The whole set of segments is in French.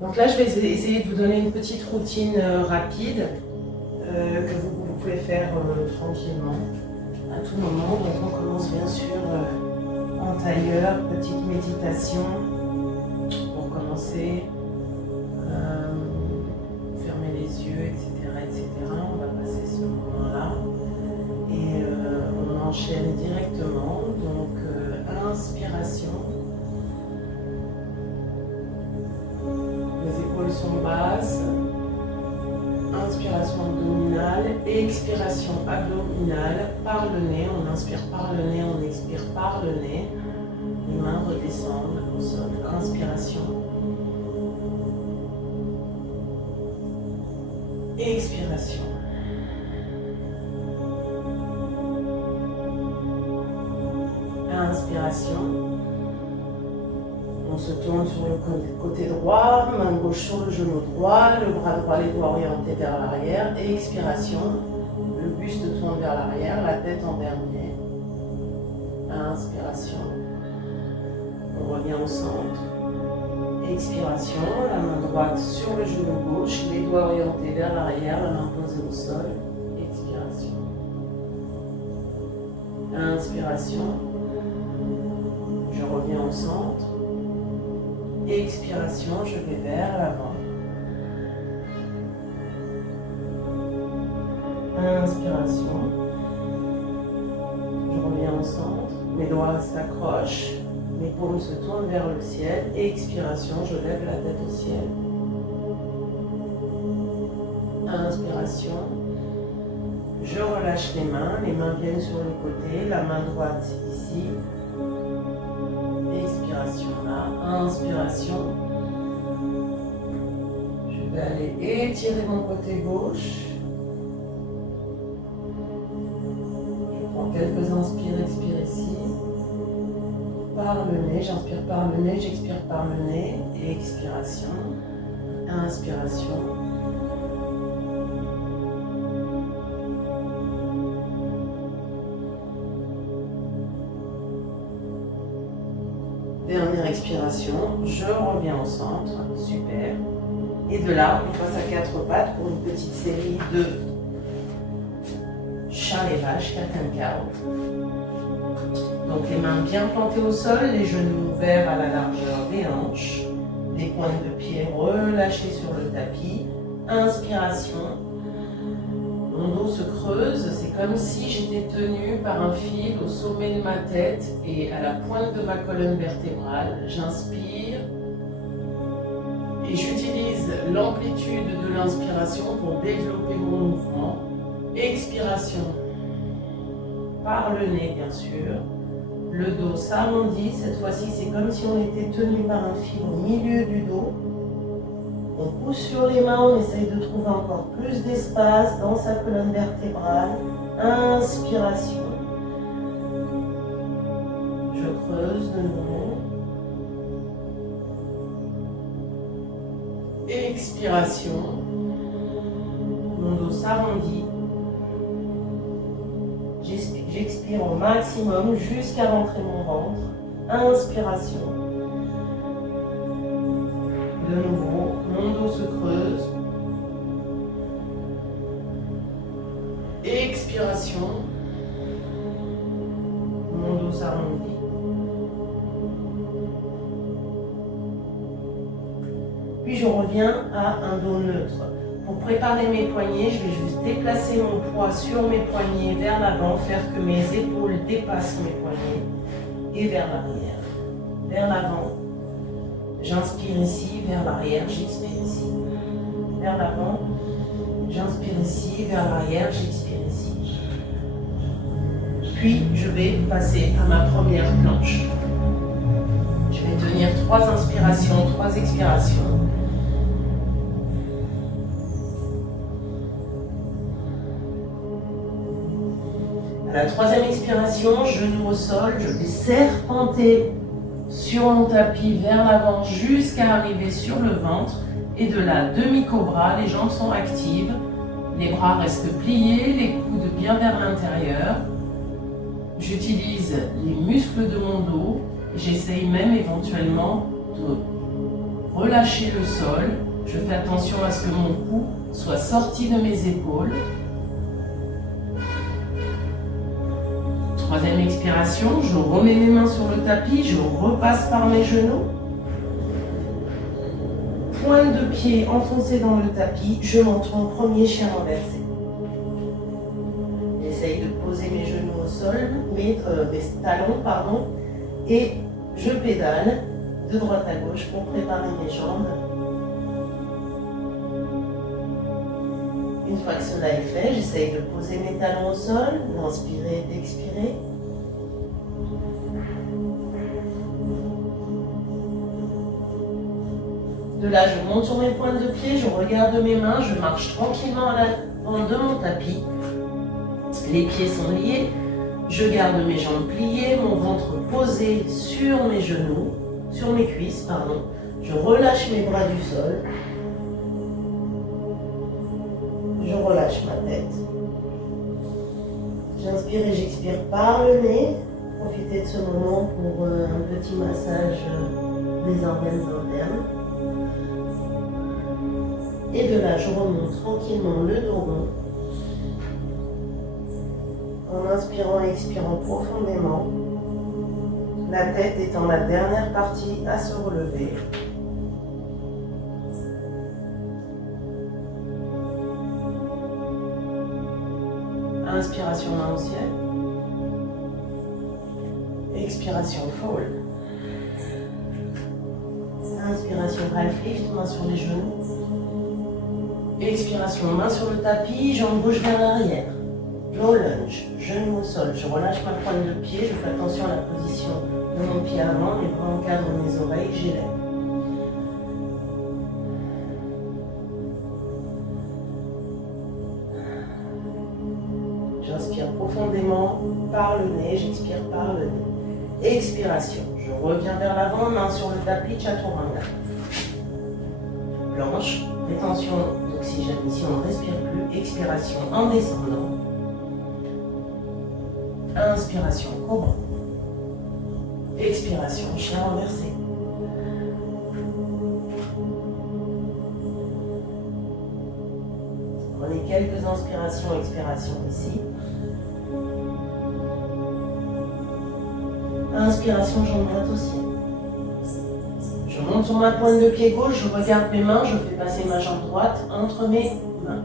Donc là, je vais essayer de vous donner une petite routine rapide que vous pouvez faire tranquillement à tout moment. Donc on commence bien sûr en tailleur, petite méditation pour commencer. Fermer les yeux, etc. On va passer ce moment-là et on enchaîne directement. Donc inspiration. Les épaules sont basses. Inspiration abdominale, expiration abdominale par le nez. On inspire par le nez, on expire par le nez. Les mains redescendent au sol. Inspiration. Expiration. Inspiration. On se tourne sur le côté droit, main gauche sur le genou droit, le bras droit, les doigts orientés vers l'arrière. Expiration. Le buste tourne vers l'arrière, la tête en dernier. Inspiration. On revient au centre. Expiration, la main droite sur le genou gauche, les doigts orientés vers l'arrière, la main posée au sol. Expiration. Inspiration. Je reviens au centre. Expiration, je vais vers l'avant. Inspiration. Je reviens au centre. Mes doigts s'accrochent. Mes paumes se tournent vers le ciel. Expiration, je lève la tête au ciel. Inspiration. Je relâche les mains viennent sur le côté, la main droite ici. Expiration là, inspiration. Je vais aller étirer mon côté gauche. Je prends quelques inspires, expire ici. Par le nez, j'inspire par le nez, j'expire par le nez. Expiration, inspiration. Dernière expiration, je reviens au centre, super. Et de là, on passe à quatre pattes pour une petite série de chat et vache, cat and cow. Donc les mains bien plantées au sol, les genoux ouverts à la largeur des hanches, les pointes de pied relâchées sur le tapis. Inspiration. Mon dos se creuse, c'est comme si j'étais tenue par un fil au sommet de ma tête et à la pointe de ma colonne vertébrale. J'inspire et j'utilise l'amplitude de l'inspiration pour développer mon mouvement. Expiration par le nez bien sûr. Le dos s'arrondit, cette fois-ci c'est comme si on était tenu par un fil au milieu du dos. On pousse sur les mains, on essaye de trouver encore plus d'espace dans sa colonne vertébrale. Inspiration. Je creuse de nouveau. Expiration. Mon dos s'arrondit. J'expire au maximum jusqu'à rentrer mon ventre. Inspiration. De nouveau, mon dos se creuse. Expiration. Mon dos s'arrondit. Puis je reviens à un dos neutre. Pour préparer mes poignets, je vais juste déplacer mon poids sur mes poignets vers l'avant, faire que mes épaules dépassent mes poignets et vers l'arrière. Vers l'avant, j'inspire ici, vers l'arrière, j'expire ici. Vers l'avant, j'inspire ici, vers l'arrière, j'expire ici. Puis je vais passer à ma première planche. Je vais tenir 3 inspirations, 3 expirations. À la 3e expiration, genou au sol, je vais serpenter sur mon tapis vers l'avant jusqu'à arriver sur le ventre. Et de là, demi-cobra, les jambes sont actives, les bras restent pliés, les coudes bien vers l'intérieur. J'utilise les muscles de mon dos, j'essaye même éventuellement de relâcher le sol. Je fais attention à ce que mon cou soit sorti de mes épaules. Troisième expiration, je remets mes mains sur le tapis, je repasse par mes genoux. Pointe de pied enfoncée dans le tapis, je monte mon premier chien renversé. J'essaye de poser mes genoux au sol, mes talons, pardon, et je pédale de droite à gauche pour préparer mes jambes. Une fois que cela est fait, j'essaye de poser mes talons au sol, d'inspirer et d'expirer. De là, je monte sur mes pointes de pied, je regarde mes mains, je marche tranquillement à l'avant de mon tapis. Les pieds sont liés, je garde mes jambes pliées, mon ventre posé sur mes genoux, sur mes cuisses, pardon. Je relâche mes bras du sol. Je relâche ma tête. J'inspire et j'expire par le nez. Profitez de ce moment pour un petit massage des organes internes. Et de là, je remonte tranquillement le dos rond. En inspirant et expirant profondément. La tête étant la dernière partie à se relever. Inspiration main au ciel. Expiration fold. Inspiration half lift, main sur les genoux. Expiration main sur le tapis, jambe gauche vers l'arrière. Low lunge, genou au sol. Je relâche ma pointe de pied, je fais attention à la position de mon pied avant, mes bras encadrent mes oreilles, j'élève. J'inspire profondément par le nez, j'expire par le nez. Expiration, je reviens vers l'avant, main sur le tapis, chaturanga. Planche, rétention d'oxygène ici, on ne respire plus. Expiration en descendant. Inspiration, cobra. Expiration, chien renversé. Prenez quelques inspirations, expirations ici. Inspiration, jambe droite au ciel. Je monte sur ma pointe de pied gauche, je regarde mes mains, je fais passer ma jambe droite entre mes mains.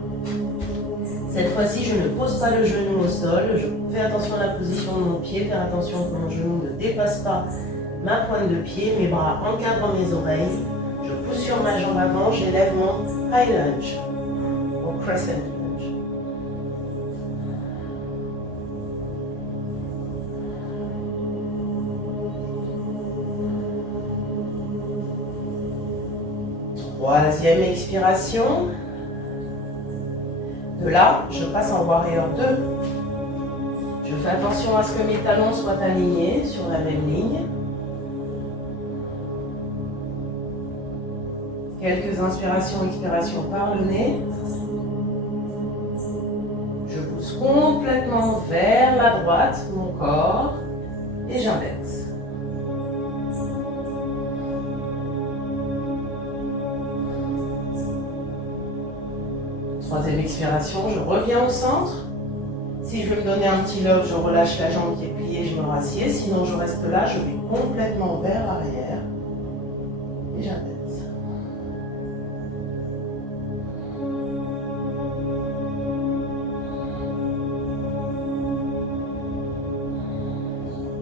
Cette fois-ci, je ne pose pas le genou au sol, je fais attention à la position de mon pied, faire attention que mon genou ne dépasse pas ma pointe de pied, mes bras encadrent mes oreilles, je pousse sur ma jambe avant, j'élève mon high lunge, ou crescent lunge. Troisième expiration. De là, je passe en Warrior 2. Je fais attention à ce que mes talons soient alignés sur la même ligne. Quelques inspirations, expirations par le nez. Je pousse complètement vers la droite mon corps et j'inverse. Troisième expiration, je reviens au centre. Si je veux me donner un petit love, je relâche la jambe qui est pliée, je me rassieds. Sinon, je reste là, je vais complètement vers l'arrière et j'inverse.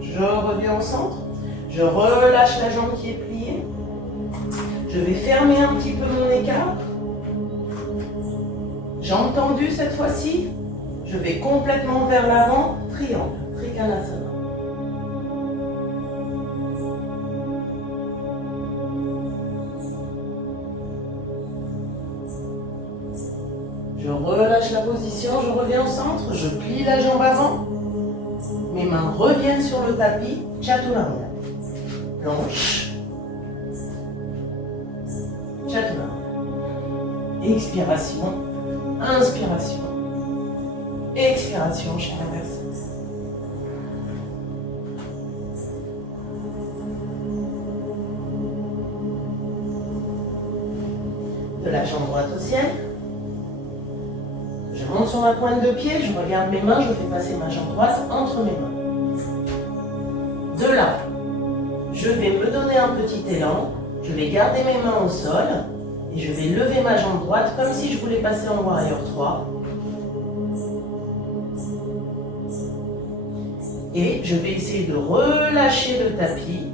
Je reviens au centre. Je relâche la jambe qui est pliée. Je vais fermer un petit peu mon écart. Jambes tendues cette fois-ci, je vais complètement vers l'avant, triangle, Trikonasana. Je relâche la position, je reviens au centre, je plie la jambe avant, mes mains reviennent sur le tapis, Chaturanga. Planche, Chaturanga. Expiration. Inspiration, expiration, chien inversé. De la jambe droite au ciel. Je monte sur ma pointe de pied, je regarde mes mains, je fais passer ma jambe droite entre mes mains. De là, je vais me donner un petit élan, je vais garder mes mains au sol et je vais lever ma jambe droite comme si je voulais passer en Warrior 3. Et je vais essayer de relâcher le tapis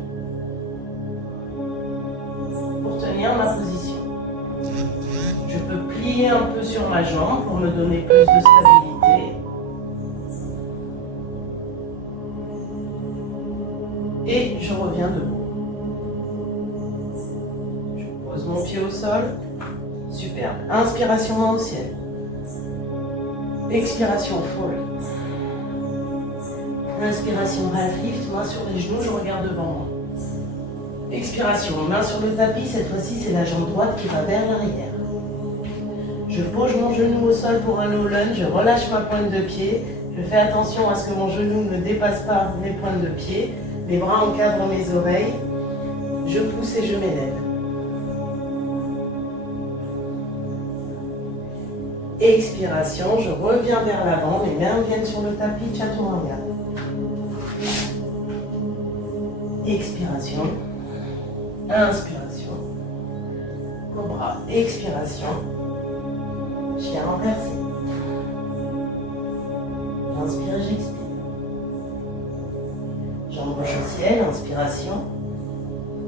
pour tenir ma position. Je peux plier un peu sur ma jambe pour me donner plus de stabilité. Et je reviens debout. Je pose mon pied au sol. Superbe. Inspiration, main au ciel. Expiration, fold. Inspiration, half lift, main sur les genoux, je regarde devant moi. Expiration, main sur le tapis, cette fois-ci c'est la jambe droite qui va vers l'arrière. Je pose mon genou au sol pour un low lunge, je relâche ma pointe de pied, je fais attention à ce que mon genou ne dépasse pas mes pointes de pied, mes bras encadrent mes oreilles, je pousse et je m'élève. Expiration, je reviens vers l'avant, mes mains viennent sur le tapis, chaturanga. Expiration, inspiration, cobra, expiration, chien renversé. J'inspire, j'expire. Jambe gauche au ciel, inspiration.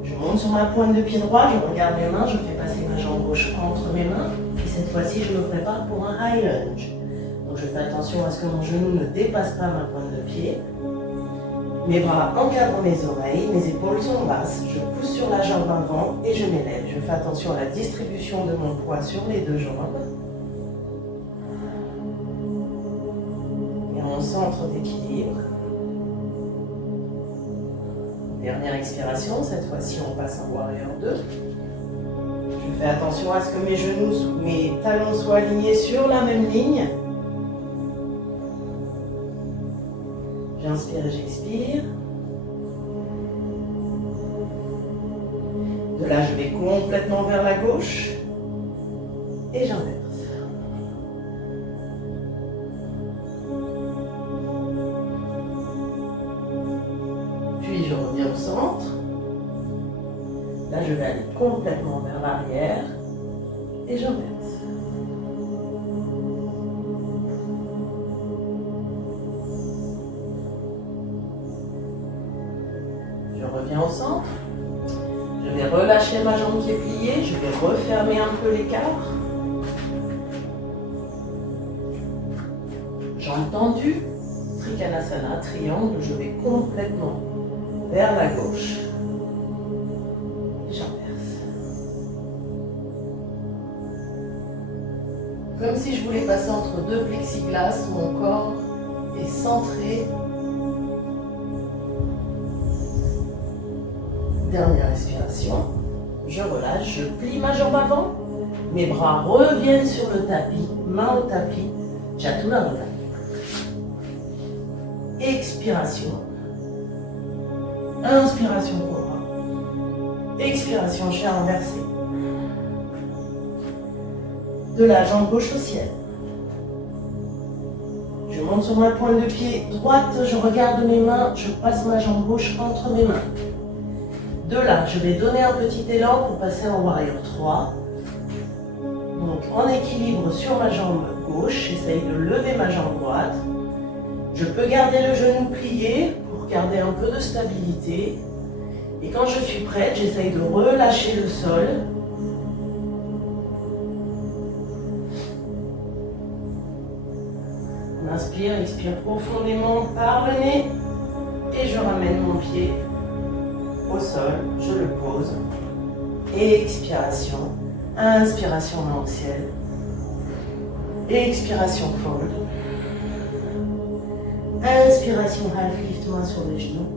Je monte sur ma pointe de pied droit, je regarde mes mains, je fais passer ma jambe gauche entre mes mains. Et cette fois-ci, je me prépare pour un high lunge. Donc je fais attention à ce que mon genou ne dépasse pas ma pointe de pied. Mes bras encadrent mes oreilles, mes épaules sont basses, je pousse sur la jambe avant et je m'élève. Je fais attention à la distribution de mon poids sur les deux jambes. Et mon centre d'équilibre. Dernière expiration, cette fois-ci on passe en Warrior 2. Je fais attention à ce que mes genoux, mes talons soient alignés sur la même ligne. J'inspire et j'expire. De là, je vais complètement vers la gauche. Et j'inverse. Puis je reviens au centre. Là, je vais aller complètement vers l'arrière. Et j'inverse. Reviens au centre. Je vais relâcher ma jambe qui est pliée. Je vais refermer un peu l'écart. Jambes tendues. Trikonasana, triangle. Je vais complètement vers la gauche. Et j'inverse. Comme si je voulais passer entre deux plexiglas. Mon corps est centré. Dernière respiration, je relâche, je plie ma jambe avant, mes bras reviennent sur le tapis, main au tapis, chaturanga. Expiration, inspiration cobra, expiration chien renversé. De la jambe gauche au ciel. Je monte sur ma pointe de pied droite, je regarde mes mains, je passe ma jambe gauche entre mes mains. De là, je vais donner un petit élan pour passer en Warrior 3. Donc en équilibre sur ma jambe gauche, j'essaye de lever ma jambe droite. Je peux garder le genou plié pour garder un peu de stabilité. Et quand je suis prête, j'essaye de relâcher le sol. On inspire, expire profondément par le nez. Et je ramène mon pied au sol, je le pose. Expiration, inspiration main au ciel. Expiration fold. Inspiration half lift, main sur les genoux.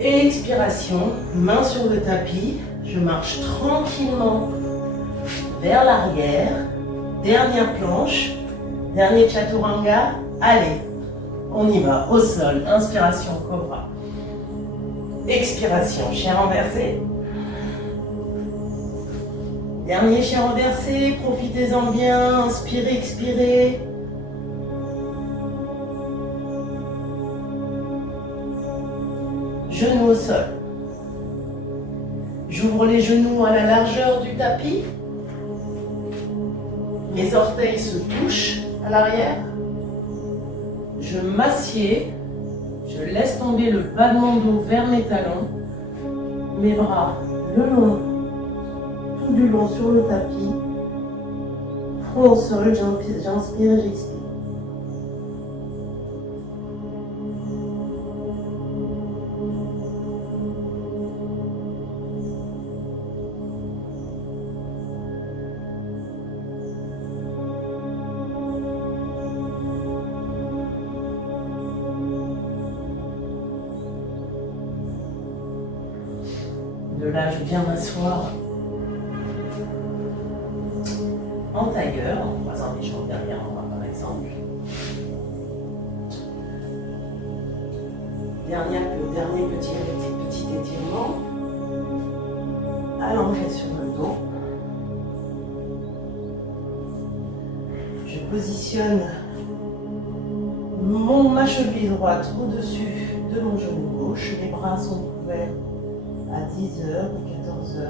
Expiration, main sur le tapis. Je marche tranquillement vers l'arrière. Dernière planche, dernier chaturanga. Allez, on y va, au sol. Inspiration cobra. Expiration, chien renversé. Dernier chien renversé, profitez-en bien, inspirez, expirez. Genoux au sol. J'ouvre les genoux à la largeur du tapis. Mes orteils se touchent à l'arrière. Je m'assieds. Je laisse tomber le bas de mon dos vers mes talons. Mes bras le long, tout du long sur le tapis. Front au sol, j'inspire et j'expire. De là, je viens m'asseoir en tailleur, en croisant les jambes derrière moi par exemple. Dernier petit étirement. Allongé sur le dos. Je positionne ma cheville droite au-dessus de mon genou gauche. Les bras sont ouverts à 10h ou 14h,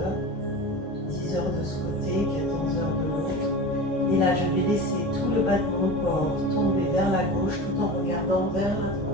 10h de ce côté, 14h de l'autre. Et là, je vais laisser tout le bas de mon corps tomber vers la gauche tout en regardant vers la droite.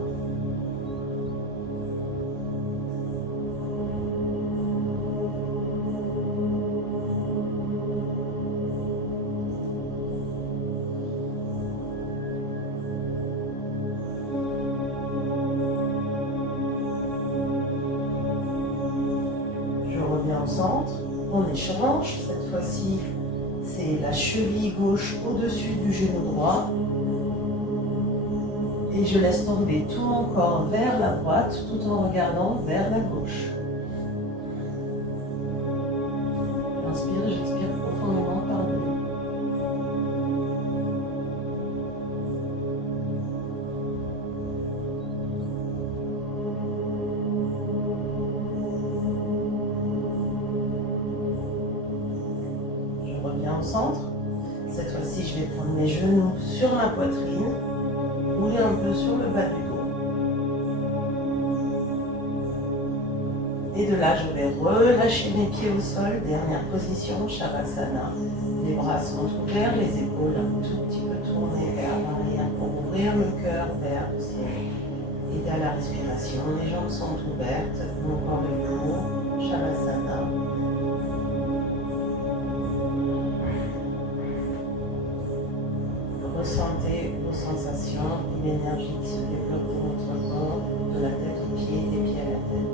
Au centre, on échange. Cette fois-ci, c'est la cheville gauche au-dessus du genou droit. Et je laisse tomber tout mon corps vers la droite tout en regardant vers la gauche. J'inspire, j'expire profondément par le nez. Au centre. Cette fois-ci, je vais prendre mes genoux sur ma poitrine, rouler un peu sur le bas du dos. Et de là, je vais relâcher mes pieds au sol. Dernière position, Shavasana. Les bras sont ouverts, les épaules un tout petit peu tournées vers l'arrière pour ouvrir le cœur vers le ciel. Aider à la respiration. Les jambes sont ouvertes, mon corps est lourd. Shavasana. Ressentez vos sensations et l'énergie qui se développe dans votre corps, de la tête aux pieds, des pieds à la tête.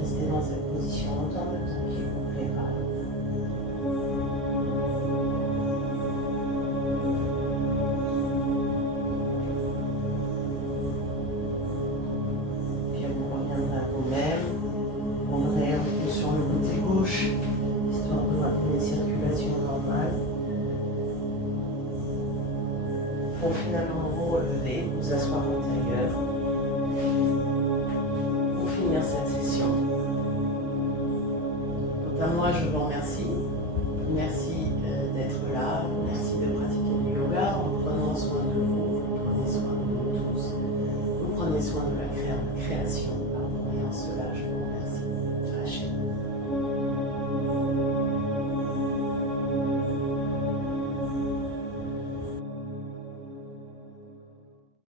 Restez dans cette position autant de temps qu'il vous plaira. Puis vous reviendrez à vous-même, prendrez un coup sur le côté gauche, histoire de maintenir une circulation normale. Pour finalement vous relever, vous asseoir en tailleur pour finir cette session. Quant à moi, je vous remercie. Merci d'être là, merci de pratiquer du yoga en prenant soin de vous, vous prenez soin de nous tous, vous prenez soin de la création. Et en cela, je